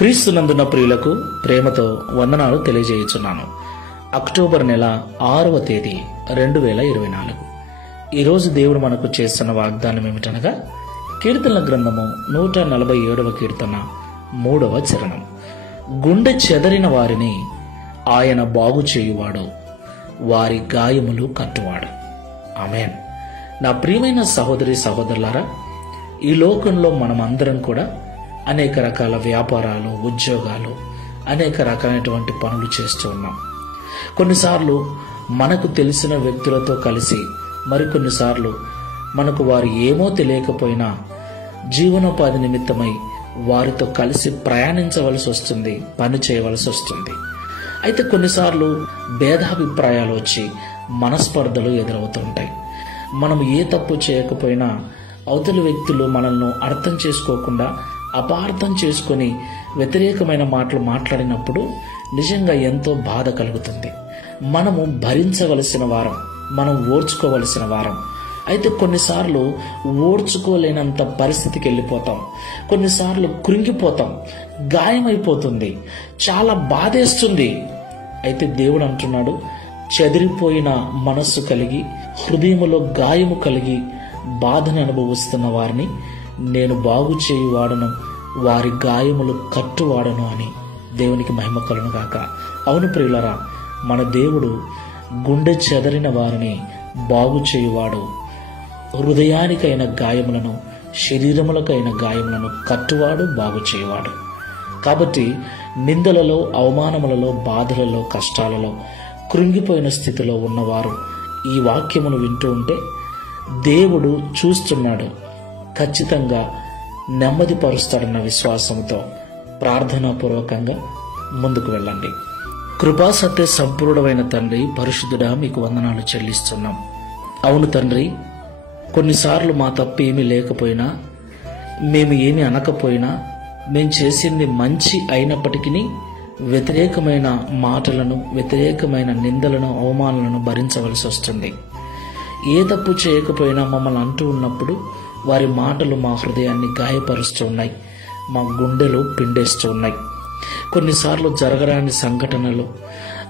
క్రీస్తునందున ప్రియులకు ప్రేమతో వందనాలు తెలియజేయుచున్నాను. అక్టోబర్ నెల 6వ తేదీ 2024. ఈరోజు దేవుడు మనకు చేస్తున్న వాగ్దానం ఏమిటనగా కీర్తనల గ్రంథము 147వ కీర్తన 3వ చరణం. గుండె చెదరిన వారిని ఆయన బాగు చేయువాడు, వారి గాయములు కట్టువాడు. ఆమేన్. నా ప్రియమైన సహోదరి సహోదరులారా, ఈ లోకంలో మనమందరం కూడా అనేక రకాల వ్యాపారాలు, ఉద్యోగాలు, అనేక రకాలైనటువంటి పనులు చేస్తూ ఉన్నాం. కొన్నిసార్లు మనకు తెలిసిన వ్యక్తులతో కలిసి, మరికొన్నిసార్లు మనకు వారు ఏమో తెలియకపోయినా జీవనోపాధి నిమిత్తమై వారితో కలిసి ప్రయాణించవలసి వస్తుంది, పని చేయవలసి వస్తుంది. అయితే కొన్నిసార్లు భేదాభిప్రాయాలు వచ్చి మనస్పర్ధలు ఎదురవుతుంటాయి. మనం ఏ తప్పు చేయకపోయినా అవతలి వ్యక్తులు మనల్ని అర్థం చేసుకోకుండా అపార్థం చేసుకొని వ్యతిరేకమైన మాటలు మాట్లాడినప్పుడు నిజంగా ఎంతో బాధ కలుగుతుంది. మనము భరించవలసిన వారం, మనం ఓర్చుకోవలసిన వారం. అయితే కొన్నిసార్లు ఓర్చుకోలేనంత పరిస్థితికి వెళ్ళిపోతాం, కొన్నిసార్లు కృంగిపోతాం, గాయమైపోతుంది, చాలా బాధేస్తుంది. అయితే దేవుడు అంటున్నాడు, చెదిరిపోయిన మనస్సు కలిగి, హృదయములో గాయము కలిగి బాధను అనుభవిస్తున్న వారిని నేను బాగు చేయువాడను, వారి గాయములు కట్టువాడను అని. దేవునికి మహిమ కలుగును గాక. అవును ప్రియులరా, మన దేవుడు గుండె చెదరిన వారిని బాగు చేయువాడు, హృదయానికైన గాయములను, శరీరములకైన గాయములను కట్టువాడు, బాగు చేయువాడు. కాబట్టి నిందలలో, అవమానములలో, బాధలలో, కష్టాలలో కృంగిపోయిన స్థితిలో ఉన్నవారు ఈ వాక్యమును వింటూ ఉంటే దేవుడు చూస్తున్నాడు, ఖచ్చితంగా నెమ్మదిపరుస్తాడన్న విశ్వాసంతో ప్రార్థనాపూర్వకంగా ముందుకు వెళ్ళండి. కృపాసత్య సంపూర్ణమైన తండ్రి, పరిశుద్ధుడా, మీకు వందనాలు చెల్లిస్తున్నాం. అవును తండ్రి, కొన్నిసార్లు మా తప్పు ఏమీ లేకపోయినా, మేము ఏమీ అనకపోయినా, మేము చేసింది మంచి అయినప్పటికీ వ్యతిరేకమైన మాటలను, వ్యతిరేకమైన నిందలను, అవమానాలను భరించవలసి వస్తుంది. ఏ తప్పు చేయకపోయినా మమ్మల్ని అంటూ ఉన్నప్పుడు వారి మాటలు మా హృదయాన్ని గాయపరుస్తూ ఉన్నాయి, మా గుండెలు పిండేస్తూ ఉన్నాయి. కొన్నిసార్లు జరగరాని సంఘటనలు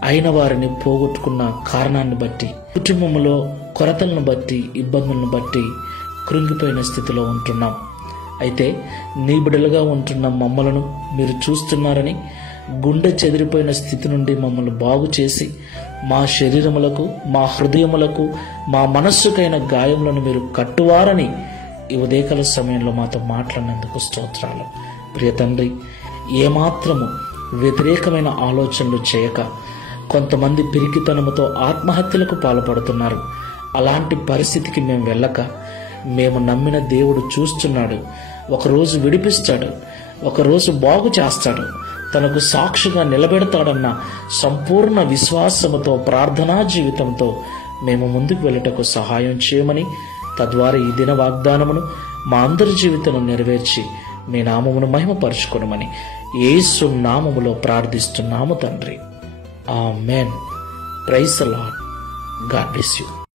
అయిన వారిని పోగొట్టుకున్న కారణాన్ని బట్టి, కుటుంబంలో కొరతలను బట్టి, ఇబ్బందులను బట్టి కృంగిపోయిన స్థితిలో ఉంటున్నాం. అయితే నీ బిడ్డలుగా ఉంటున్న మమ్మలను మీరు చూస్తున్నారని, గుండె చెదిరిపోయిన స్థితి నుండి మమ్మల్ని బాగు చేసి మా శరీరములకు, మా హృదయములకు, మా మనస్సుకైన గాయములను మీరు కట్టువారని ఈ ఉదయకాల సమయంలో మాతో మాట్లాడినందుకు స్తోత్రాలు. ప్రియ తండ్రి, ఏమాత్రము వ్యతిరేకమైన ఆలోచనలు చేయక కొంతమంది పిరికితనముతో ఆత్మహత్యలకు పాల్పడుతున్నారు. అలాంటి పరిస్థితికి మేము వెళ్ళక, మేము నమ్మిన దేవుడు చూస్తున్నాడు, ఒకరోజు విడిపిస్తాడు, ఒకరోజు బాగు చేస్తాడు, తనకు సాక్షిగా నిలబెడతాడన్న సంపూర్ణ విశ్వాసముతో, ప్రార్థనా జీవితంతో మేము ముందుకు వెళ్ళటకు సహాయం చేయమని, తద్వారా ఈ దిన వాగ్దానమును మా అందరి జీవితంలో నెరవేర్చి మీ నామమును మహిమపరచుకొనమని యేసు నామములో ప్రార్థిస్తున్నాము తండ్రి. Amen. Praise the Lord. God bless you.